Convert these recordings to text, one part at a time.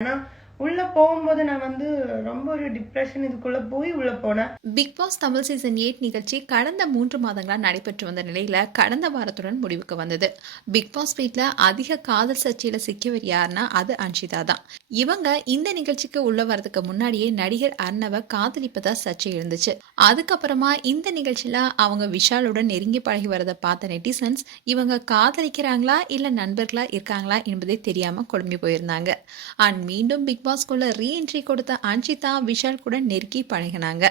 ஆனா, உள்ள போகும்போது நான் ரொம்ப ஒரு டிப்ரஷன் இதுக்குள்ள போய் உள்ள போனேன். பிக் பாஸ் தமிழ் சீசன் 8 நிகழ்ச்சி கடந்த 3 மாதங்களா நடைபெற்று வந்த நிலையில கடந்த வாரத்துடன் முடிவுக்கு வந்தது. பிக் பாஸ் வீட்ல அதிக காதல் சர்ச்சையில சிக்கியவர் யாருன்னா அது அன்ஷிதா தான். இவங்க இந்த நிகழ்ச்சிக்கு உள்ள வரதுக்கு முன்னாடியே நடிகர் அர்ணவ காதலிப்பதா சர்ச்சை இருந்துச்சு. அதுக்கப்புறமா இந்த நிகழ்ச்சியில அவங்க விஷாலுடன் நெருங்கி பழகி வரதை பார்த்த நெட்டிசன்ஸ் இவங்க காதலிக்கிறாங்களா இல்ல நண்பர்களா இருக்காங்களா என்பதே தெரியாம குழம்பி போயிருந்தாங்க. அண்ட் மீண்டும் பிக் பாஸ்குள்ள ரீஎன்ட்ரி கொடுத்த அன்ஷிதா விஷால் கூட நெருக்கி பழகினாங்க.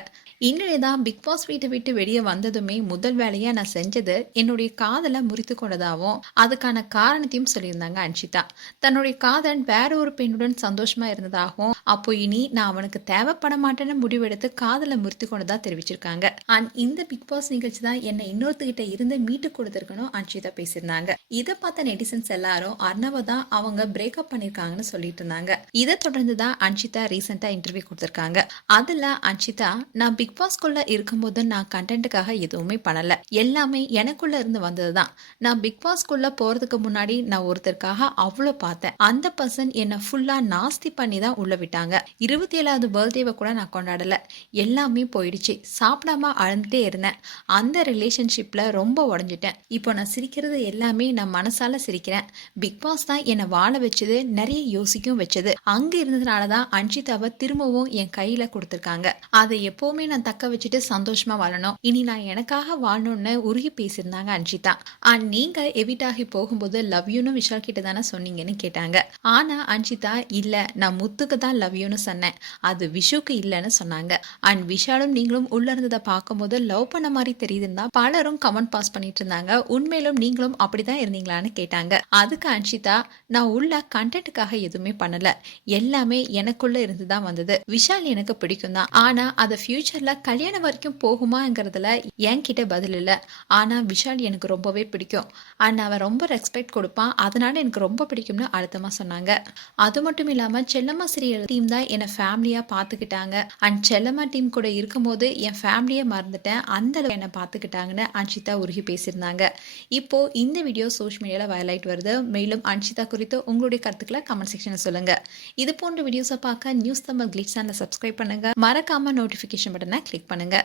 இன்றைய தான் பிக் பாஸ் வீட்டை விட்டு வெளியே வந்ததுமே முதல் வேலையா நான் செஞ்சது என்னுடைய காதலை முறித்து கொண்டதாகவும் அதுக்கான காரணத்தையும் சொல்லியிருந்தாங்க அன்ஷிதா. தன்னுடைய காதலன் வேற ஒரு பெண்ணுடன் சந்தோஷமா இருந்ததாகவும் அப்போ இனி நான் அவனுக்கு தேவைப்பட மாட்டேன்னு முடிவெடுத்து காதலை முறித்து கொண்டதா தெரிவிச்சிருக்காங்க. அண்ட் இந்த பிக் பாஸ் நிகழ்ச்சி தான் என்னை இன்னொருத்துக்கிட்ட இருந்து மீட்டு கொடுத்துருக்கணும் அன்ஷிதா பேசியிருந்தாங்க. இதை பார்த்த நெட்டிசன்ஸ் எல்லாரும் அர்ணவ தான் அவங்க பிரேக்அப் பண்ணிருக்காங்கன்னு சொல்லிட்டு இருந்தாங்க. இதை தொடர்ந்து தான் அன்ஷிதா ரீசெண்டா இன்டர்வியூ கொடுத்திருக்காங்க. அதுல அன்ஷிதா நான் பிக் பாஸ்குள்ள இருக்கும்போது நான் கண்டென்ட்டுக்காக எதுவுமே பண்ணல, எல்லாமே எனக்குள்ள இருந்து வந்ததுதான். நான் பிக் பாஸ்குள்ள போறதுக்கு முன்னாடி நான் ஒருத்தருக்காக அவ்வளோ பார்த்தேன். அந்த பர்சன் என்னை ஃபுல்லா நாஸ்தி பண்ணி தான் உள்ள விட்டாங்க. 27வது பர்த்டேவை கூட நான் கொண்டாடல, எல்லாமே போயிடுச்சு. சாப்பிடாம அழுந்துட்டே இருந்தேன். அந்த ரிலேஷன்ஷிப்ல ரொம்ப உடஞ்சிட்டேன். இப்போ நான் சிரிக்கிறது எல்லாமே நான் மனசால சிரிக்கிறேன். பிக் பாஸ் தான் என்னை வாழ வச்சது, நிறைய யோசிக்கவும் வச்சது. அங்க இருந்ததுனாலதான் அன்ஷிதாவை திரும்பவும் என் கையில கொடுத்திருக்காங்க. அதை எப்பவுமே நான் தக்க வச்சுட்டு சந்தோஷமா வாழணும். இனி நான் எனக்காக வாழணும்னு உருகி பேசியிருந்தாங்க அன்ஷிதா. நீங்க எவிட் ஆகி போகும்போது லவ் யூன்னு விஷால் கிட்ட தானே சொன்னீங்கன்னு கேட்டாங்க. ஆனா அன்ஷிதா இல்ல, நான் முத்துக்கு தான் லவ் யூன்னு சொன்னேன், அது விஷுக்கு இல்லைன்னு சொன்னாங்க. அண்ட் விஷாலும் நீங்களும் உள்ள இருந்ததை பார்க்கும்போது லவ் பண்ண மாதிரி தெரியுதுன்னா பலரும் கமெண்ட் பாஸ் பண்ணிட்டு இருந்தாங்க. உண்மையிலும் நீங்களும் அப்படிதான் இருந்தீங்களான்னு கேட்டாங்க. அதுக்கு அன்ஷிதா நான் உள்ள கண்டென்ட்டுக்காக எதுவுமே பண்ணல, எல்லாமே எனக்குள்ள இருந்து தான் வந்தது. விஷால் எனக்கு பிடிக்கும் தான், ஆனா அதை ஃபியூச்சர்ல கல்யாணம் வரைக்கும் போகுமாங்கிறதுல என்கிட்ட பதில் இல்லை. ஆனால் விஷால் எனக்கு ரொம்பவே பிடிக்கும். அண்ட் அவன் ரொம்ப ரெஸ்பெக்ட் கொடுப்பான், அதனால எனக்கு ரொம்ப பிடிக்கும்னு அழுத்தமாக சொன்னாங்க. அது மட்டும் இல்லாமல் செல்லம்மா சீரியல் டீம் தான் என்னை ஃபேமிலியாக பார்த்துக்கிட்டாங்க. அண்ட் செல்லம்மா டீம் கூட இருக்கும்போது என் ஃபேமிலியை மறந்துட்டேன், அந்த அளவு என்னை பார்த்துக்கிட்டாங்கன்னு அன்ஷிதா உருகி பேசியிருந்தாங்க. இப்போ இந்த வீடியோ சோஷியல் மீடியாவில் வயலைட் வருது. மேலும் அன்ஷிதா குறித்து உங்களுடைய கருத்துக்களை கமெண்ட் செக்ஷனில் சொல்லுங்க. இது போன்ற வீடியோஸை பார்க்க நியூஸ் தமிழ் கிளிட்ஸ் சேனலை சப்ஸ்கிரைப் பண்ணுங்க. மறக்காம நோட்டிஃபிகேஷன் பட்டனை கிளிக் பண்ணுங்க.